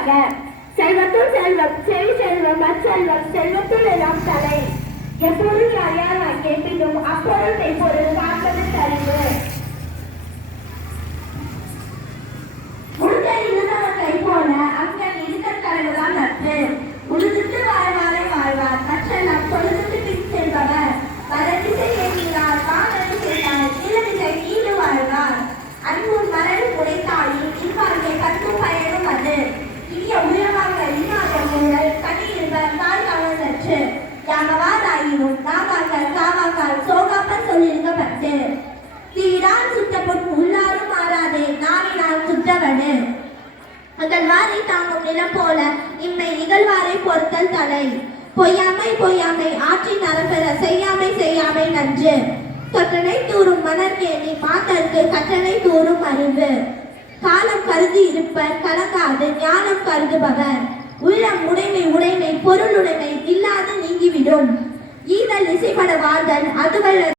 வாழ்க. செல்வத்துள் செல்வம், செவி செல்வம், அச்செல்வம், செல்வத்துள் எல்லாம் தலை. எப்பொருள் யார் கேட்பினும் அப்பொருள் மெய்ப்பொருள் காப்பது அறிவு. உடுக்கை இருந்தவர்களை போல அங்கன் இருக்கக் கடவுள்தான் நட்பு. உழுதுட்டு வாழ்வாரை வாழ்வார், மற்றெல்லாம் தொழுதுட்டு பின் செல்பவர். வடதிசை ஏற்றினார், வானதி செய்தார், இளதிசை ஈடு வாழ்வார். அன்பும் மரணம் உடைத்தாலும் இவ்வாழ்க்கை கண்ணும் பயனும் அது. இனிய உயர்வாக இல்லாத ஊழல் கண்ணியிருவர் நாள் கவர்ந்தற்று. யாமவாதாயினும் நாவாக்கால் காவாக்கால் சோகாப்பர் சொல்லியிருக்கப்பட்டு. தீரான் சுட்ட பொன் உள்ளாரும் மாறாதே நாவினால் சுற்றவடு. அகழ்வாரை தாங்கும் நிலம் போல இம்மை நிகழ்வாரை பொறுத்தல் தலை. பொய்யாமை பொய்யாமை ஆற்றின் அறப்பெற செய்யாமை செய்யாமை நன்று. தொற்றனை தூரும் மணற்கேணி மாந்தருக்கு கற்றனை தூரும் அறிவு. காலம் கருதி இருப்பர் கலங்காது ஞானம் கருதுபவர். உள்ளம் உடைமை உடைமை பொருளுடைமை இல்லாது நீங்கிவிடும். ஈதல் இசைப்பட வாழ்தல் அதுவல்ல.